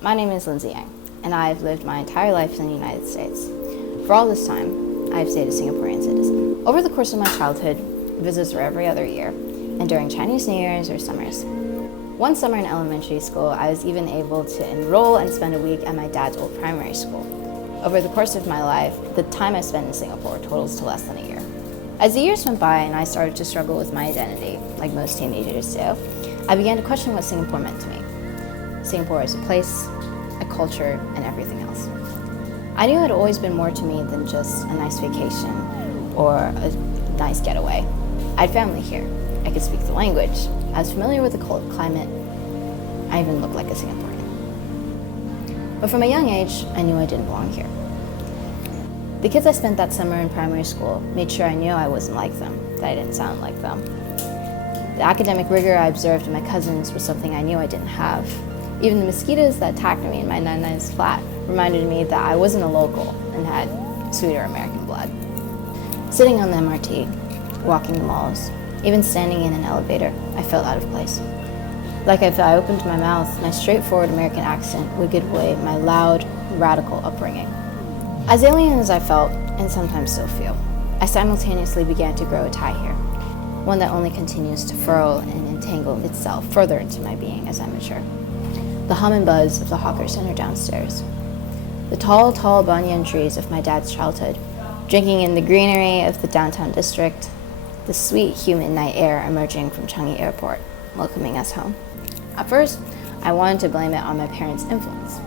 My name is Lindsay Yang, and I've lived my entire life in the United States. For all this time, I've stayed a Singaporean citizen. Over the course of my childhood, visits were every other year, and during Chinese New Year's or summers. One summer in elementary school, I was even able to enroll and spend a week at my dad's old primary school. Over the course of my life, the time I spent in Singapore totals to less than a year. As the years went by and I started to struggle with my identity, like most teenagers do, I began to question what Singapore meant to me. Singapore is a place, a culture, and everything else. I knew it had always been more to me than just a nice vacation or a nice getaway. I had family here. I could speak the language. I was familiar with the cold climate. I even looked like a Singaporean. But from a young age, I knew I didn't belong here. The kids I spent that summer in primary school made sure I knew I wasn't like them, that I didn't sound like them. The academic rigor I observed in my cousins was something I knew I didn't have. Even the mosquitoes that attacked me in my 99's flat reminded me that I wasn't a local and had sweeter American blood. Sitting on the MRT, walking the malls, even standing in an elevator, I felt out of place. Like if I opened my mouth, my straightforward American accent would give away my loud, radical upbringing. As alien as I felt, and sometimes still feel, I simultaneously began to grow a tie here, one that only continues to furl and entangle itself further into my being as I mature. The hum and buzz of the hawker center downstairs. The tall, tall banyan trees of my dad's childhood, drinking in the greenery of the downtown district, the sweet, humid night air emerging from Changi Airport, welcoming us home. At first, I wanted to blame it on my parents' influence.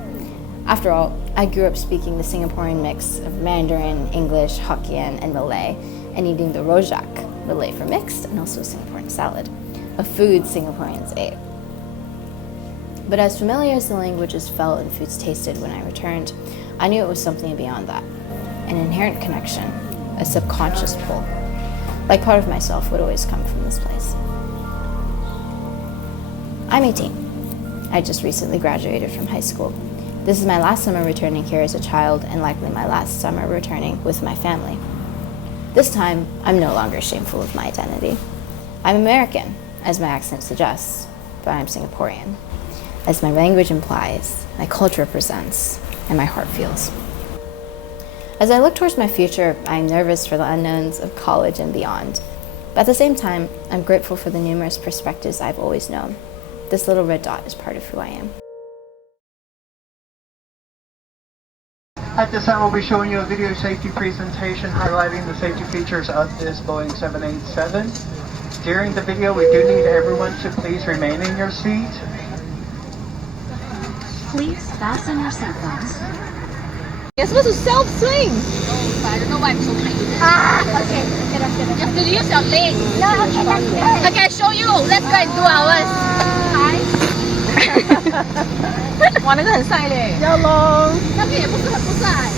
After all, I grew up speaking the Singaporean mix of Mandarin, English, Hokkien, and Malay, and eating the rojak, Malay for mixed, and also Singaporean salad, a food Singaporeans ate. But as familiar as the languages felt and foods tasted when I returned, I knew it was something beyond that, an inherent connection, a subconscious pull. Like part of myself would always come from this place. I'm 18. I just recently graduated from high school. This is my last summer returning here as a child and likely my last summer returning with my family. This time, I'm no longer shameful of my identity. I'm American, as my accent suggests, but I'm Singaporean, as my language implies, my culture represents, and my heart feels. As I look towards my future, I'm nervous for the unknowns of college and beyond. But at the same time, I'm grateful for the numerous perspectives I've always known. This little red dot is part of who I am. At this time, we'll be showing you a video safety presentation highlighting the safety features of this Boeing 787. During the video, we do need everyone to please remain in your seat. Please fasten your seatbelts. You're supposed to self-swing. Oh, but I don't know why I'm so tight. Okay. You have to use your legs. No, okay, that's good. Okay, I show you. Let's go and do ours. 哇，那个很晒嘞。要喽。那个也不是很不晒。